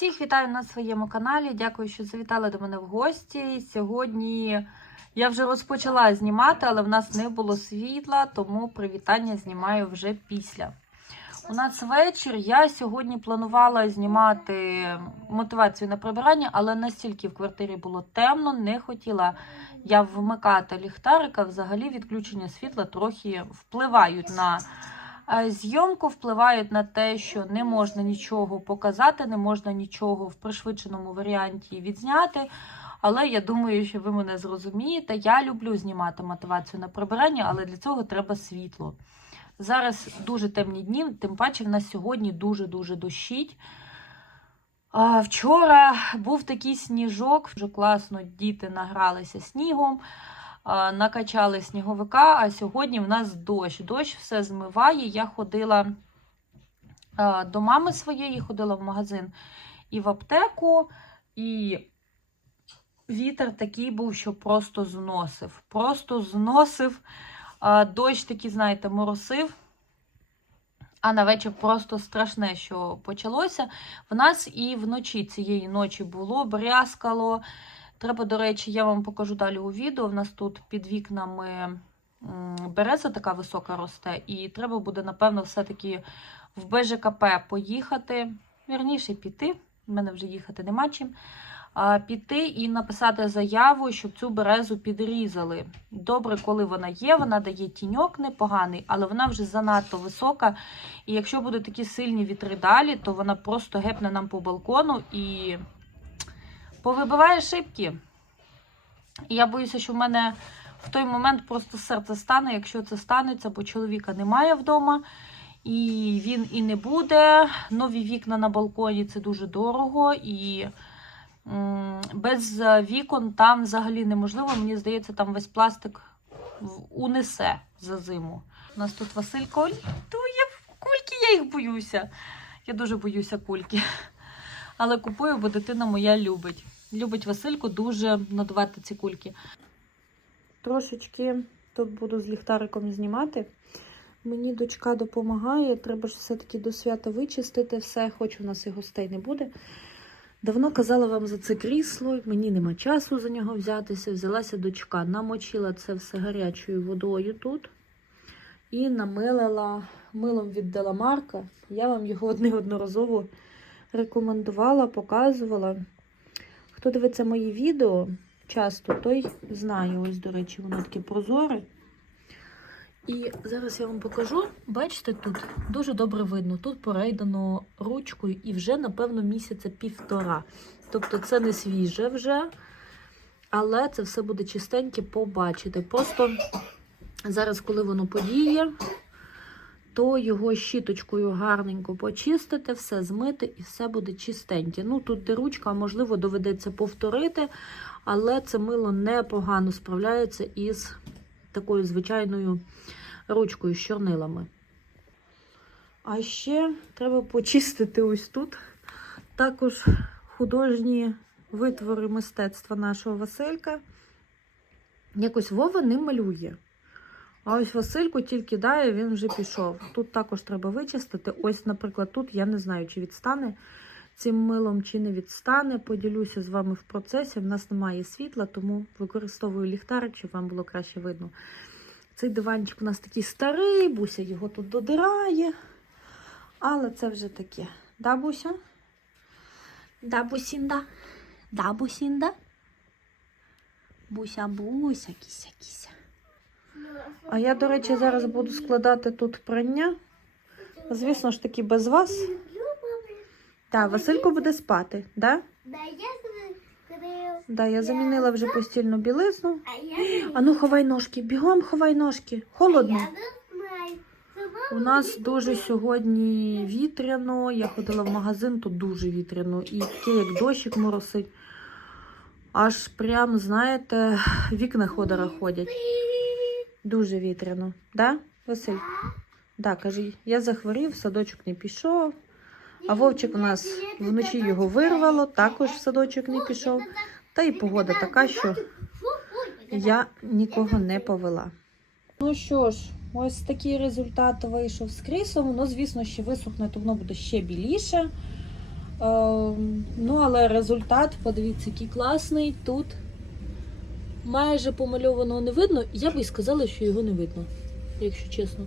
Всіх вітаю на своєму каналі. Дякую, що завітали до мене в гості. Сьогодні я вже розпочала знімати, але в нас не було світла, тому привітання знімаю вже після. У нас вечір. Я сьогодні планувала знімати мотивацію на прибирання, але настільки в квартирі було темно, не хотіла я вмикати ліхтарика. Взагалі відключення світла трохи впливають на зйомку, впливають на те, що не можна нічого показати, не можна нічого в пришвидшеному варіанті відзняти. Але я думаю, що ви мене зрозумієте. Я люблю знімати мотивацію на прибирання, але для цього треба світло. Зараз дуже темні дні, тим паче в нас сьогодні дуже-дуже дощить. Вчора був такий сніжок, дуже класно діти награлися снігом, накачали сніговика, а сьогодні в нас дощ. Дощ все змиває. Я ходила до мами своєї, ходила в магазин і в аптеку, і вітер такий був, що просто зносив. Просто зносив. Дощ такий, знаєте, моросив. А на вечір просто страшне, що почалося. В нас і вночі цієї ночі було, брязкало. Треба, до речі, я вам покажу далі у відео. У нас тут під вікнами береза така висока росте, і треба буде, напевно, все-таки в БЖКП поїхати. Вірніше піти. У мене вже їхати нема чим. Піти і написати заяву, щоб цю березу підрізали. Добре, коли вона є, вона дає тіньок непоганий, але вона вже занадто висока. І якщо будуть такі сильні вітри далі, то вона просто гепне нам по балкону і повибиває шибки. І я боюся, що в мене в той момент просто серце стане, якщо це станеться, бо чоловіка немає вдома. І він і не буде. Нові вікна на балконі це дуже дорого. І без вікон там взагалі неможливо. Мені здається, там весь пластик унесе за зиму. У нас тут Василько літує кульки, я їх боюся. Я дуже боюся кульки. Але купую, бо дитина моя любить. Любить Васильку дуже надувати ці кульки. Трошечки тут буду з ліхтариком знімати. Мені дочка допомагає, треба ж все-таки до свята вичистити все, хоч у нас і гостей не буде. Давно казала вам за це крісло, мені нема часу за нього взятися. Взялася дочка, намочила це все гарячою водою тут і намилила милом від Деламарка. Я вам його неодноразово рекомендувала, показувала. Хто дивиться мої відео часто, той знає. Ось, до речі, воно таке прозоре. І зараз я вам покажу. Бачите, тут дуже добре видно. Тут порейдано ручкою і вже, напевно, місяця півтора. Тобто це не свіже вже, але це все буде чистеньке побачите. Просто зараз, коли воно подіє, то його щіточкою гарненько почистити, все змити і все буде чистеньке. Ну, тут де ручка, можливо, доведеться повторити, але це мило непогано справляється із такою звичайною ручкою з чорнилами. А ще треба почистити ось тут також художні витвори мистецтва нашого Василька. Якось Вова не малює. А ось Васильку тільки дає, він вже пішов. Тут також треба вичистити. Ось, наприклад, тут я не знаю, чи відстане цим милом, чи не відстане. Поділюся з вами в процесі. В нас немає світла, тому використовую ліхтарик, щоб вам було краще видно. Цей диванчик у нас такий старий, Буся його тут додирає. Але це вже таке. Да, Буся? Да, Бусінда? Да, Бусінда? Буся, Буся, кіся, кіся. А я, до речі, зараз буду складати тут прання. Звісно ж таки, без вас. Так, Василько буде спати, да? Да, я. Да, я замінила вже постільну білизну. А ну, ховай ножки, бігом ховай ножки. Холодно. У нас дуже сьогодні вітряно. Я ходила в магазин, тут дуже вітряно. І таке, як дощик моросить. Аж прям, знаєте, вікна ходора ходять. Дуже вітряно. Да, Василь? Да, кажи, я захворів, в садочок не пішов. А Вовчик у нас вночі його вирвало, також в садочок не пішов. Та й погода така, що я нікого не повела. Ну що ж, ось такий результат вийшов з крісом. Воно, звісно, ще висохне, то воно буде ще біліше. ну, але результат, подивіться, який класний. Тут майже помальованого не видно. Я би сказала, що його не видно, якщо чесно.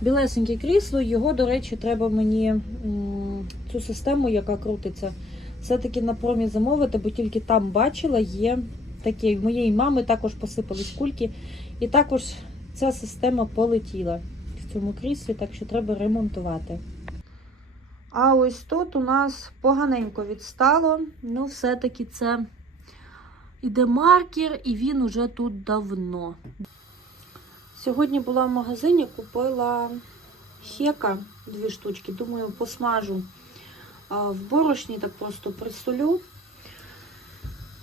Білесеньке крісло, його, до речі, треба мені цю систему, яка крутиться, все-таки на промі замовити, бо тільки там бачила, є такі. В моєї мами також посипались кульки, і також ця система полетіла в цьому кріслі, так що треба ремонтувати. А ось тут у нас поганенько відстало. Ну, все-таки це іде маркер, і він уже тут давно. Сьогодні була в магазині, купила хека дві штучки. Думаю, посмажу в борошні, так просто присолю.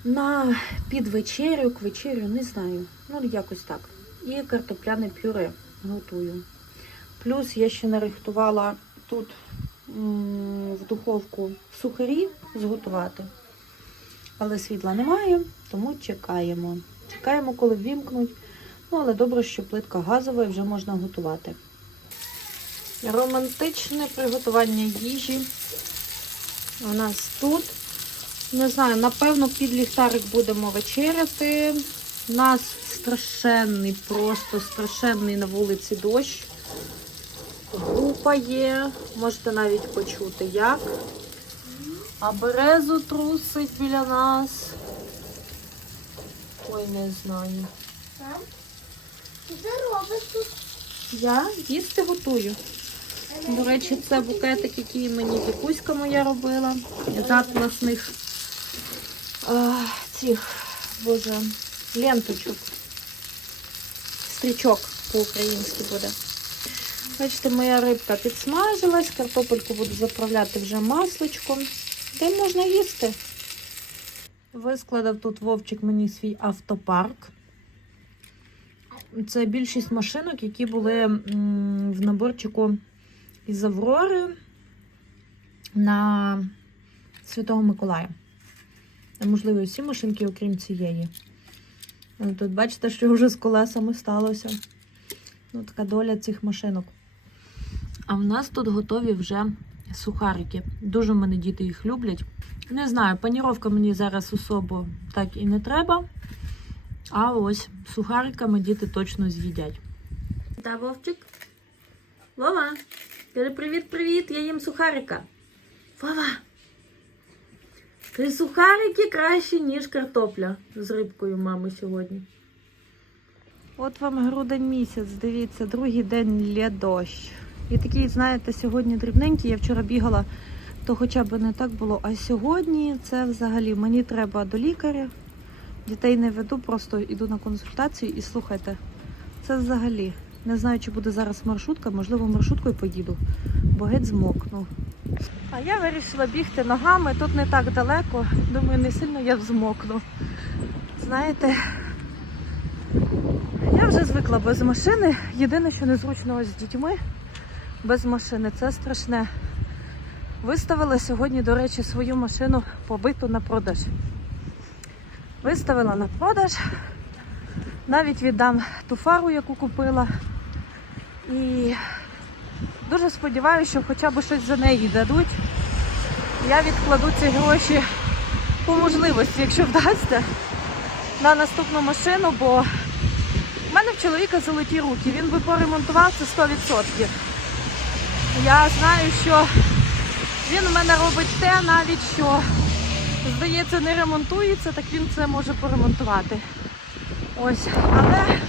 На підвечерю, к вечерю, не знаю. Ну, якось так. І картопляне пюре готую. Плюс я ще нарихтувала тут в духовку сухарі зготувати. Але світла немає, тому чекаємо. Чекаємо, коли ввімкнуть. Ну, але добре, що плитка газова і вже можна готувати. Романтичне приготування їжі у нас тут. Не знаю, напевно, під ліхтарик будемо вечеряти. У нас страшенний, просто страшенний на вулиці дощ. Гупає, можете навіть почути як. А березу трусить біля нас. Ой, не знаю. Там? Що ти робиш тут? Я їсти готую. До речі, це букетик, який мені вікуська моя робила. З атласних а, цих, боже, ленточок. Стрічок по-українськи буде. Бачите, моя рибка підсмажилась, картопельку буду заправляти вже масличком. Де можна їсти? Вискладав тут Вовчик мені свій автопарк. Це більшість машинок, які були в наборчику із Аврори на Святого Миколая. Можливо, всі машинки, окрім цієї. Ну, Тут бачите, що вже з колесами сталося. Ну, така доля цих машинок. А в нас тут готові вже сухарики. Дуже в мене діти їх люблять. Не знаю, паніровка мені зараз особо так і не треба. А ось сухариками діти точно з'їдять. Та Вовчик. Вова. Кажи привіт-привіт, я їм сухарика. Вова. Ти сухарики краще, ніж картопля з рибкою мами сьогодні. От вам грудень місяць, дивіться, другий день лє дощ. І такий, знаєте, сьогодні дрібненький. Я вчора бігала, то хоча б не так було. А сьогодні це взагалі мені треба до лікаря. Дітей не веду, просто йду на консультацію і слухайте, це взагалі. Не знаю, чи буде зараз маршрутка, можливо, маршруткою поїду, бо геть змокну. А я вирішила бігти ногами, тут не так далеко. Думаю, не сильно я взмокну. Знаєте, я вже звикла без машини. Єдине, що незручно з дітьми без машини, це страшне. Виставила сьогодні, до речі, свою машину побиту на продаж. Виставила на продаж. Навіть віддам ту фару, яку купила. І дуже сподіваюся, що хоча б щось за неї дадуть. Я відкладу ці гроші по можливості, якщо вдасться, на наступну машину, бо в мене в чоловіка золоті руки. Він би поремонтував це 100%. Я знаю, що він у мене робить те навіть, що здається, не ремонтується, так він це може поремонтувати. Ось, але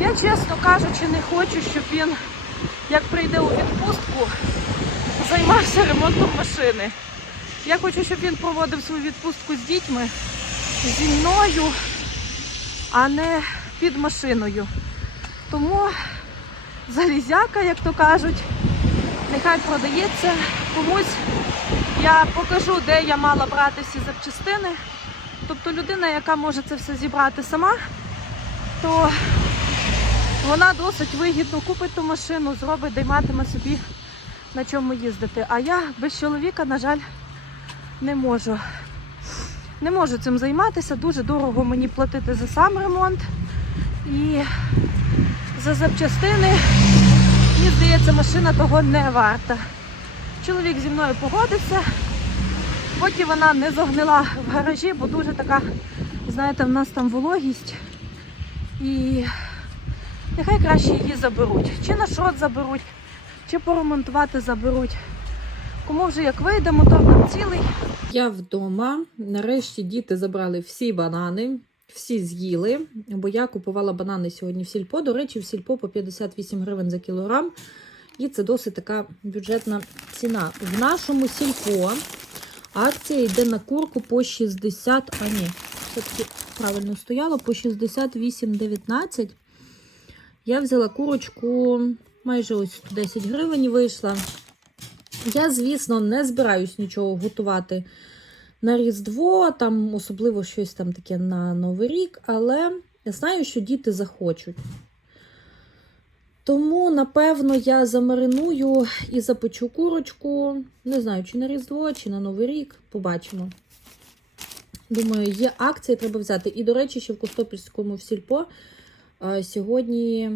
я, чесно кажучи, не хочу, щоб він, як прийде у відпустку, займався ремонтом машини. Я хочу, щоб він проводив свою відпустку з дітьми, зі мною, а не під машиною. Тому залізяка, як то кажуть, нехай продається комусь. Я покажу, де я мала брати всі запчастини. Тобто людина, яка може це все зібрати сама, то вона досить вигідно купить ту машину, зробить, де матиме собі на чому їздити. А я без чоловіка, на жаль, не можу. Не можу цим займатися. Дуже дорого мені платити за сам ремонт і за запчастини. Мені здається, машина того не варта. Чоловік зі мною погодився, поки вона не зогнила в гаражі, бо дуже така, знаєте, в нас там вологість. І нехай краще її заберуть. Чи на шрот заберуть, чи поремонтувати заберуть. Кому вже як вийде, мотор нам цілий. Я вдома. Нарешті діти забрали всі банани, всі з'їли, бо я купувала банани сьогодні в сільпо. До речі, в сільпо по 58 гривень за кілограм. І це досить така бюджетна ціна. В нашому сільпо акція йде на курку по 60, а ні, все-таки правильно стояло, по 68,19. Я взяла курочку майже ось 10 гривень вийшла. Я, звісно, не збираюсь нічого готувати на Різдво, там особливо щось там таке на Новий рік, але я знаю, що діти захочуть. Тому, напевно, я замариную і запечу курочку. Не знаю, чи на Різдво, чи на Новий рік. Побачимо. Думаю, є акції, треба взяти. І, до речі, ще в Костопільському в сільпо е, сьогодні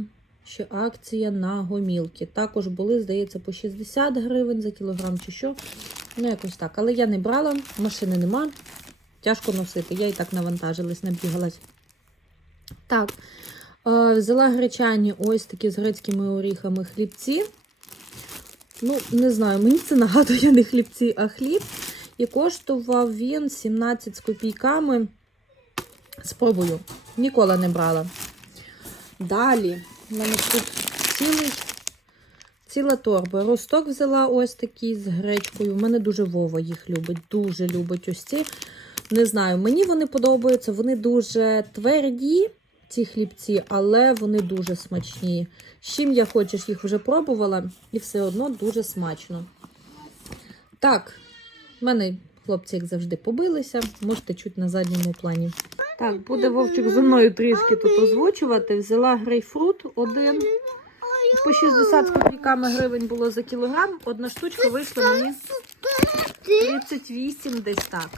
ще акція на гомілки. Також були, здається, по 60 гривень за кілограм чи що. Ну, якось так. Але я не брала, машини нема. Тяжко носити. Я і так навантажилась, не бігалась. Так, е, взяла гречані ось такі з грецькими оріхами хлібці. Ну, не знаю, мені це нагадує не хлібці, а хліб. І коштував він 17 з копійками. Спробую. Ніколи не брала. Далі, в мене тут цілий, ціла торба. Росток взяла ось такий з гречкою. У мене дуже Вова їх любить, дуже любить ось ці. Не знаю, мені вони подобаються. Вони дуже тверді, ці хлібці, але вони дуже смачні. З чим я хочеш, їх вже пробувала, і все одно дуже смачно. Так, в мене хлопці, як завжди, побилися. Можете чути на задньому плані. Так, буде Вовчик зі мною трішки тут озвучувати. Взяла грейпфрут один. По 60 з копійками гривень було за кілограм. Одна штучка вийшла мені 38 десь так.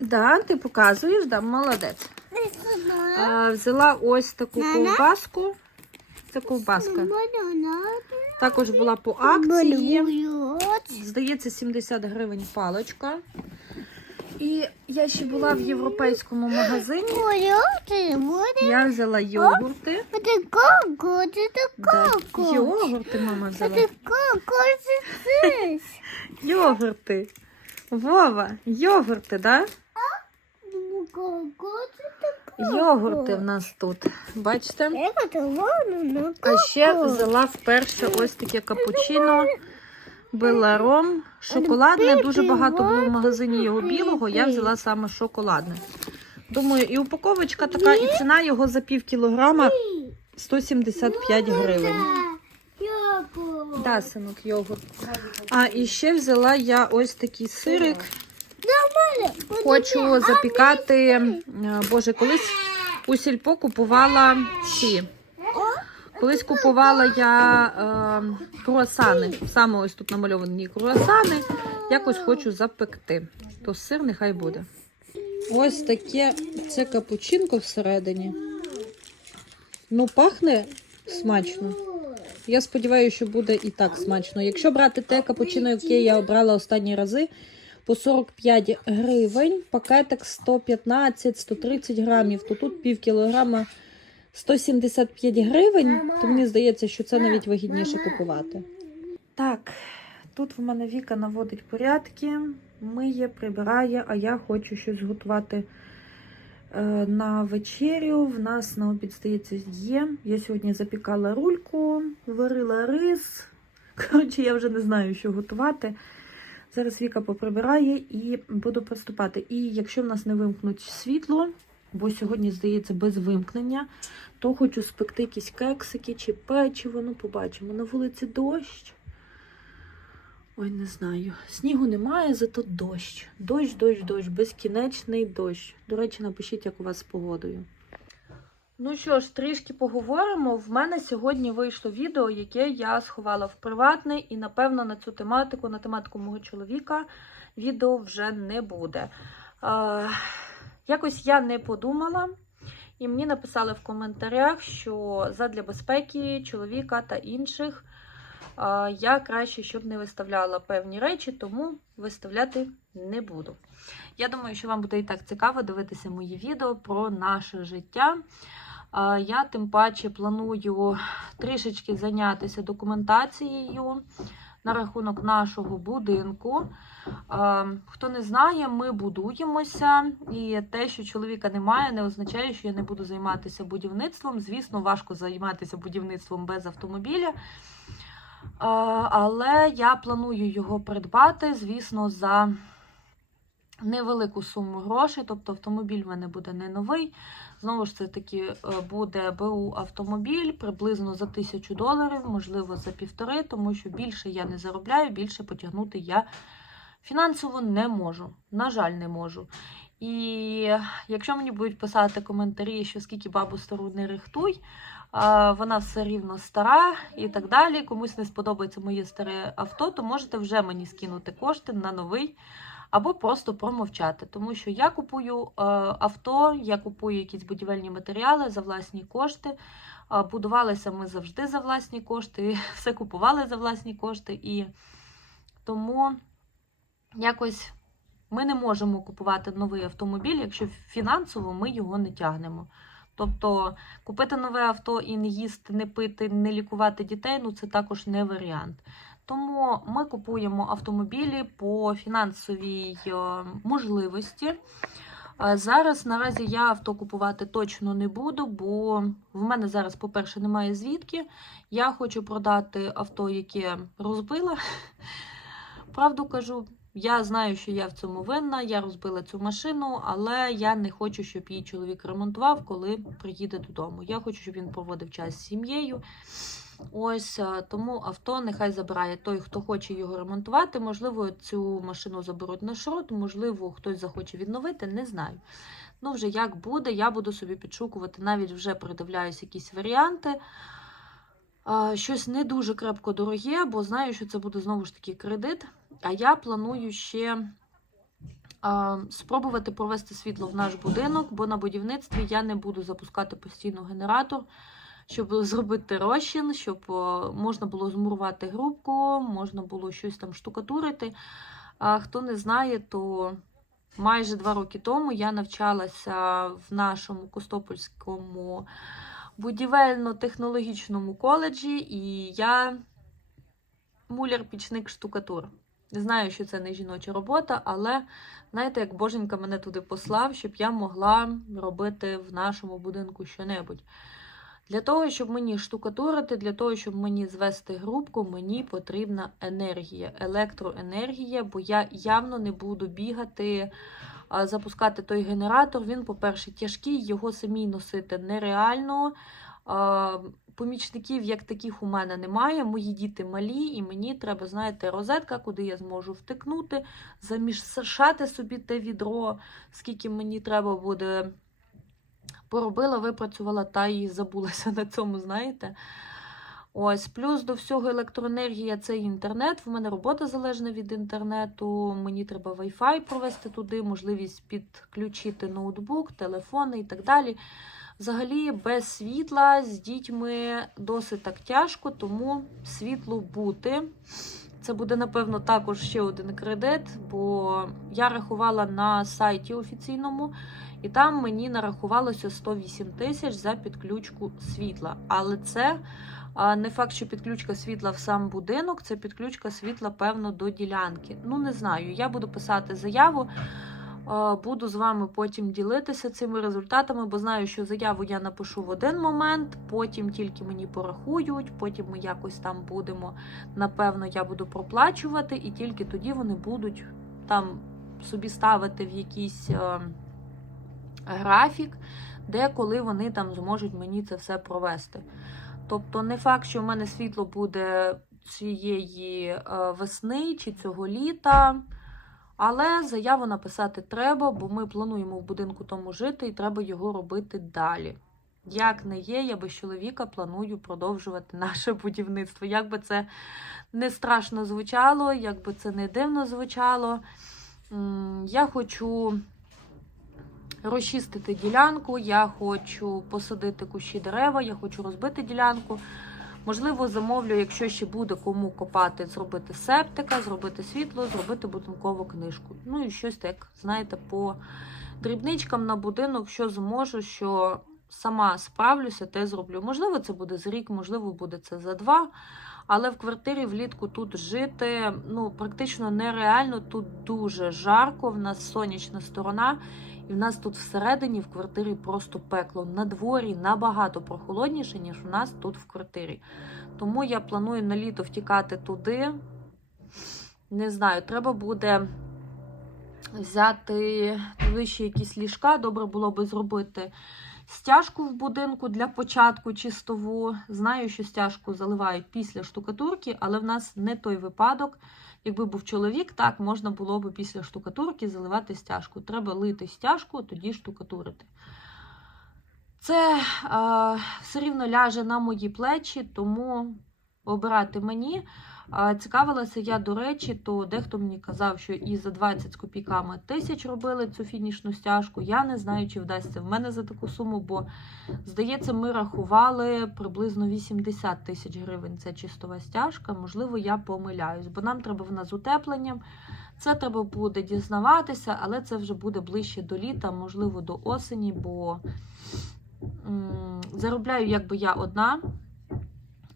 Да, ти показуєш, да, молодець. А, взяла ось таку ковбаску. Це ковбаска. Також була по акції. Здається, 70 гривень паличка. І я ще була в європейському магазині. Я взяла йогурти. Да, йогурти мама взяла. Йогурти. Вова, йогурти, да? Йогурти в нас тут. Бачите? А ще взяла вперше ось таке капучино. Беларом. Шоколадне. Дуже багато було в магазині його білого. Я взяла саме шоколадне. Думаю, і упаковочка така, і ціна його за пів кілограма 175 гривень. Да, синок, йогурт. А і ще взяла я ось такий сирик. Хочу запікати. е, Боже, колись у сільпо купувала ці. Колись купувала я е, круасани. Саме ось тут намальовані круасани. Якось хочу запекти. То сир нехай буде. Ось таке це капучинко всередині. Ну, пахне смачно. Я сподіваюся, що буде і так смачно. Якщо брати те капучино, яке я обрала останні рази, по 45 гривень, пакетик 115-130 грамів, то тут пів кілограма 175 гривень, то мені здається, що це навіть вигідніше купувати. Так, тут в мене Віка наводить порядки, миє, прибирає, а я хочу щось готувати е, на вечерю. В нас на обід, здається, є. Я сьогодні запікала рульку, варила рис. Коротше, я вже не знаю, що готувати. Зараз Віка поприбирає і буду приступати. І якщо в нас не вимкнуть світло, бо сьогодні, здається, без вимкнення, то хочу спекти якісь кексики чи печиво. Ну, побачимо. На вулиці дощ. Ой, не знаю. Снігу немає, зато дощ. Дощ, дощ, дощ, безкінечний дощ. До речі, напишіть, як у вас з погодою. Ну що ж, трішки поговоримо. В мене сьогодні вийшло відео, яке я сховала в приватне, і напевно на цю тематику, на тематику мого чоловіка, відео вже не буде. Е, якось я не подумала, і мені написали в коментарях, що задля безпеки чоловіка та інших я краще, щоб не виставляла певні речі, тому виставляти не буду. Я думаю, що вам буде і так цікаво дивитися мої відео про наше життя. Я тим паче планую трішечки зайнятися документацією на рахунок нашого будинку. А, Хто не знає, ми будуємося, і те, що чоловіка немає, не означає, що я не буду займатися будівництвом. Звісно, важко займатися будівництвом без автомобіля. Але я планую його придбати, звісно, за невелику суму грошей. Тобто автомобіль в мене буде не новий. Знову ж це таки е, буде БУ автомобіль приблизно за тисячу доларів, можливо, за півтори, тому що більше я не заробляю, більше потягнути я фінансово не можу. На жаль, не можу. І якщо мені будуть писати коментарі, що скільки бабу стару не рихтуй, вона все рівно стара і так далі. Комусь не сподобається моє старе авто, то можете вже мені скинути кошти на новий або просто промовчати. Тому що я купую е, авто, я купую якісь будівельні матеріали за власні кошти. Будувалися ми завжди за власні кошти, все купували за власні кошти. І тому якось ми не можемо купувати новий автомобіль, якщо фінансово ми його не тягнемо. Тобто купити нове авто і не їсти, не пити, не лікувати дітей ну це також не варіант. Тому ми купуємо автомобілі по фінансовій е, можливості. Е, Зараз наразі я авто купувати точно не буду, бо в мене зараз, по-перше, немає звідки. Я хочу продати авто, яке розбила. Правду кажу, я знаю, що я в цьому винна, я розбила цю машину, але я не хочу, щоб її чоловік ремонтував, коли приїде додому. Я хочу, щоб він проводив час з сім'єю. Ось е, тому авто нехай забирає той, хто хоче його ремонтувати. Можливо, цю машину заберуть на шрот, можливо, хтось захоче відновити, не знаю. Ну, вже як буде, я буду собі підшукувати, навіть вже придивляюсь якісь варіанти. Щось не дуже крепко дороге, бо знаю, що це буде знову ж таки кредит. А я планую ще спробувати провести світло в наш будинок, бо на будівництві я не буду запускати постійно генератор, щоб зробити розчин, щоб можна було змурувати грубку, можна було щось там штукатурити. А хто не знає, то майже два роки тому я навчалася в нашому Костопольському будівельно-технологічному коледжі, і я муляр-пічник штукатур. Знаю, що це не жіноча робота, але знаєте, як Боженька мене туди послав, щоб я могла робити в нашому будинку щонебудь. Для того, щоб мені штукатурити, для того, щоб мені звести грубку, мені потрібна енергія, електроенергія, бо я явно не буду бігати, запускати той генератор. Він, по-перше, тяжкий, його самій носити нереально. Помічників як таких у мене немає. Мої діти малі, і мені треба, знаєте, розетка, куди я зможу втикнути, замішати собі те відро, скільки мені треба буде. Поробила, випрацювала та і забулася на цьому, знаєте. Ось, плюс до всього електроенергія це інтернет. В мене робота залежна від інтернету. Мені треба Wi-Fi провести туди, можливість підключити ноутбук, телефони і так далі. Взагалі, без світла з дітьми досить так тяжко, тому світло бути. Це буде, напевно, також ще один кредит, бо я рахувала на сайті офіційному, і там мені нарахувалося 108 тисяч за підключку світла. Але це не факт, що підключка світла в сам будинок, це підключка світла, певно, до ділянки. Ну, не знаю. Я буду писати заяву. Буду з вами потім ділитися цими результатами, бо знаю, що заяву я напишу в один момент, потім тільки мені порахують, потім ми якось там будемо, напевно, я буду проплачувати, і тільки тоді вони будуть там собі ставити в якийсь е, графік, де коли вони там зможуть мені це все провести. Тобто, не факт, що в мене світло буде цієї е, весни чи цього літа. Але заяву написати треба, бо ми плануємо в будинку тому жити і треба його робити далі. Як не є, я без чоловіка планую продовжувати наше будівництво. Як би це не страшно звучало, як би це не дивно звучало. Я хочу розчистити ділянку, я хочу посадити кущі дерева, я хочу розбити ділянку. Можливо, замовлю, якщо ще буде кому копати, зробити септика, зробити світло, зробити будинкову книжку. Ну і щось так, знаєте, по дрібничкам на будинок, що зможу, що сама справлюся, те зроблю. Можливо, це буде за рік, можливо, буде це за два. Але в квартирі влітку тут жити ну, практично нереально. Тут дуже жарко, в нас сонячна сторона, і в нас тут всередині в квартирі просто пекло. На дворі набагато прохолодніше, ніж у нас тут в квартирі. Тому я планую на літо втікати туди. Не знаю, треба буде взяти туди ще якісь ліжка. Добре було би зробити стяжку в будинку для початку чистову. Знаю, що стяжку заливають після штукатурки, але в нас не той випадок. Якби був чоловік, так можна було б після штукатурки заливати стяжку. Треба лити стяжку, тоді штукатурити. Це е, все рівно ляже на мої плечі, тому обирати мені. Цікавилася я, до речі, то дехто мені казав, що і за 20 з копійками тисяч робили цю фінішну стяжку. Я не знаю, чи вдасться в мене за таку суму, бо, здається, ми рахували приблизно 80 тисяч гривень. Це чистова стяжка. Можливо, я помиляюсь, бо нам треба вона з утепленням. Це треба буде дізнаватися, але це вже буде ближче до літа, можливо, до осені, бо м, заробляю якби я одна.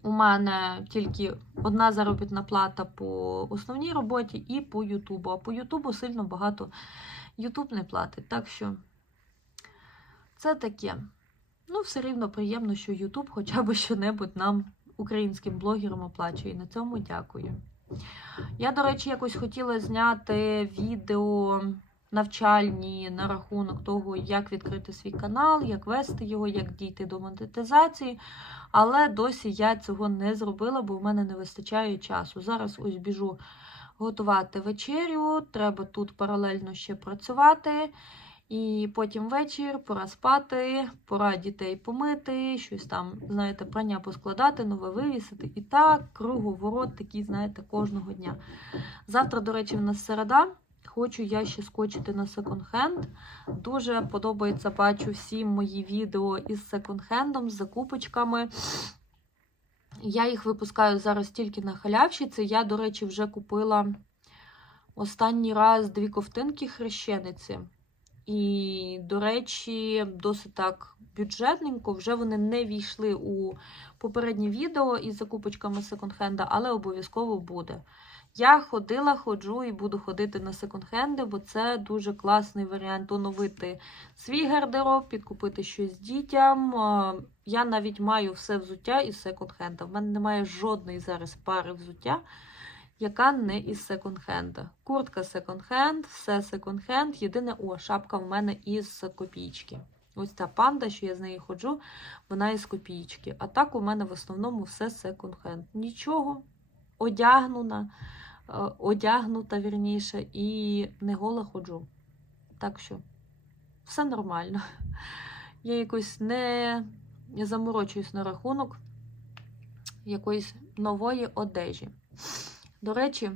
У мене тільки одна заробітна плата по основній роботі і по Ютубу. А по Ютубу сильно багато Ютуб не платить. Так що це таке. Ну, все рівно приємно, що Ютуб хоча б щонебудь нам, українським блогерам, оплачує. І на цьому дякую. Я, до речі, якось хотіла зняти відео навчальні на рахунок того, як відкрити свій канал, як вести його, як дійти до монетизації. Але досі я цього не зробила, бо в мене не вистачає часу. Зараз ось біжу готувати вечерю, треба тут паралельно ще працювати. І потім вечір, пора спати, пора дітей помити, щось там, знаєте, прання поскладати, нове вивісити. І так, круговорот такий, знаєте, кожного дня. Завтра, до речі, в нас середа. Хочу я ще скочити на секонд-хенд. Дуже подобається, бачу всі мої відео із секонд-хендом, з закупочками. Я їх випускаю зараз тільки на халявщиці. Я, до речі, вже купила останній раз дві ковтинки хрещениці. І, до речі, досить так бюджетненько. Вже вони не війшли у попереднє відео із закупочками секонд-хенда, але обов'язково буде. Я ходила, ходжу і буду ходити на секонд-хенди, бо це дуже класний варіант оновити свій гардероб, підкупити щось дітям. Е, Я навіть маю все взуття із секонд-хенда. В мене немає жодної зараз пари взуття, яка не із секонд-хенда. Куртка секонд-хенд, все секонд-хенд. Єдине, о, шапка в мене із копійки. Ось ця панда, що я з нею ходжу, вона із копійки. А так у мене в основному все секонд-хенд. Нічого, одягнуна, е, одягнута вірніше, і не гола ходжу. Так що все нормально. Я якось не заморочуюсь на рахунок якоїсь нової одежі. До речі,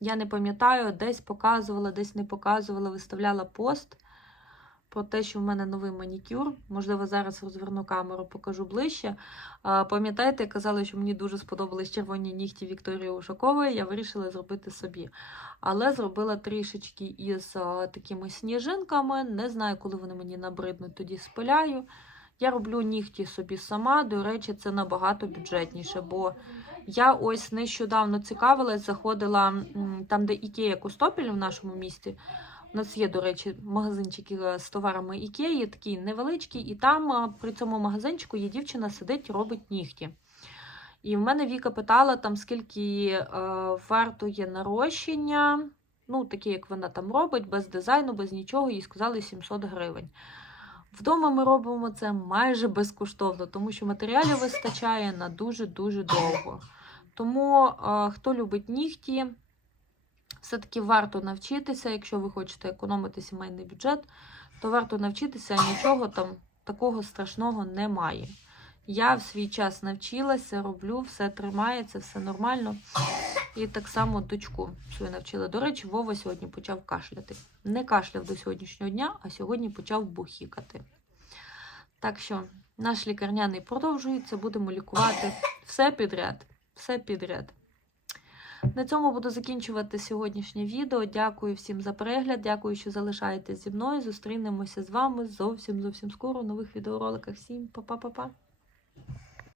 я не пам'ятаю, десь показувала, десь не показувала, виставляла пост про те, що в мене новий манікюр. Можливо, зараз розверну камеру, покажу ближче. Пам'ятаєте, я казала, що мені дуже сподобались червоні нігті Вікторії Ушакової. Я вирішила зробити собі. Але зробила трішечки із такими сніжинками. Не знаю, коли вони мені набриднуть, тоді спиляю. Я роблю нігті собі сама. До речі, це набагато бюджетніше, бо я ось нещодавно цікавилась, заходила там, де Ікея Костопіль в нашому місті. У нас є, до речі, магазинчики е, з товарами Ікеї, такі невеличкі, і там е, при цьому магазинчику є дівчина сидить, робить нігті. І в мене Віка питала, там, скільки е, вартує нарощення, ну, таке, як вона там робить, без дизайну, без нічого, їй сказали 700 гривень. Вдома ми робимо це майже безкоштовно, тому що матеріалів вистачає на дуже-дуже довго. Тому, е, хто любить нігті, все-таки варто навчитися, якщо ви хочете економити сімейний бюджет, то варто навчитися, нічого там такого страшного немає. Я в свій час навчилася, роблю, все тримається, все нормально. І так само дочку свою навчила. До речі, Вова сьогодні почав кашляти. Не кашляв до сьогоднішнього дня, а сьогодні почав бухікати. Так що Наш лікарняний продовжується, будемо лікувати все підряд. Все підряд. На цьому буду закінчувати сьогоднішнє відео. Дякую всім за перегляд. Дякую, що залишаєтесь зі мною. Зустрінемося з вами зовсім зовсім скоро у нових відеороликах. Всім па-па-па-па.